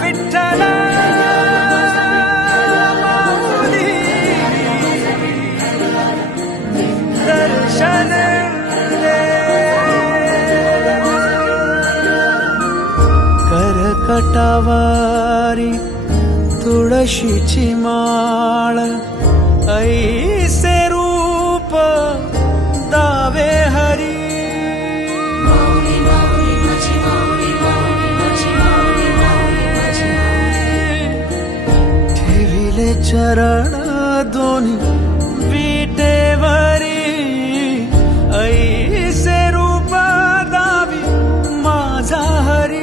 विठ्ठला माऊली दर्शन दे. करकटावारी तुळशीची माळ ऐसे रूप दावे हरी. ठेविले चरण दोन्ही विटेवरी ऐसे रूप दावी माझा हरी.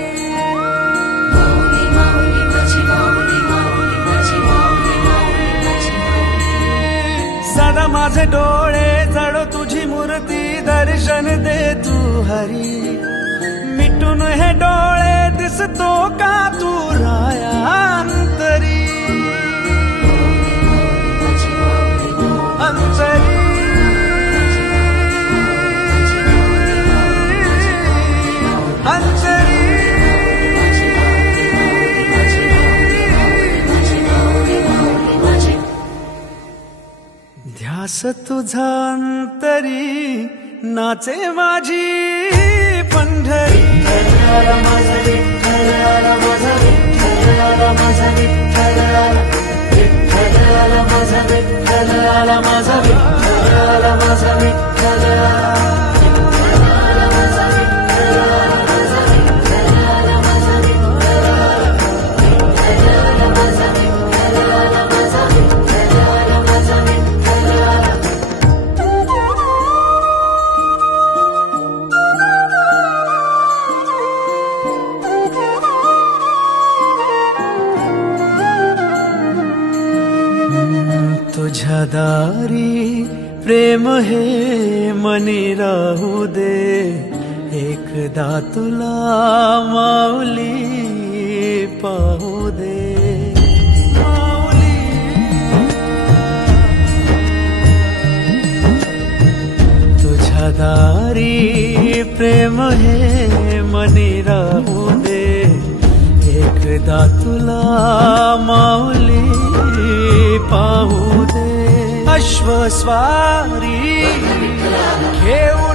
सदा माझे डोळे जडो तुझी मूर्ती दर्शन दे तू हरी. मिटून हे डोळे दिसतो का तू राया अंतरी. अंतरी अंतरी ध्यास तुझा अंतरी नाचे माझी पंढरी. माझा विठ्ठल माझा विठ्ठल माझा विठ्ठल माझा विठ्ठल माझा विठ्ठल माझा विठ्ठल. तुझ्या दारी प्रेम हे मनी राहू दे. एकदा तुला माऊली पाहू दे. माऊली तुझ्या दारी प्रेम हे मनी राहू दे. एकदा तुला माऊली पाहू दे. अश्वस्वारी घेऊ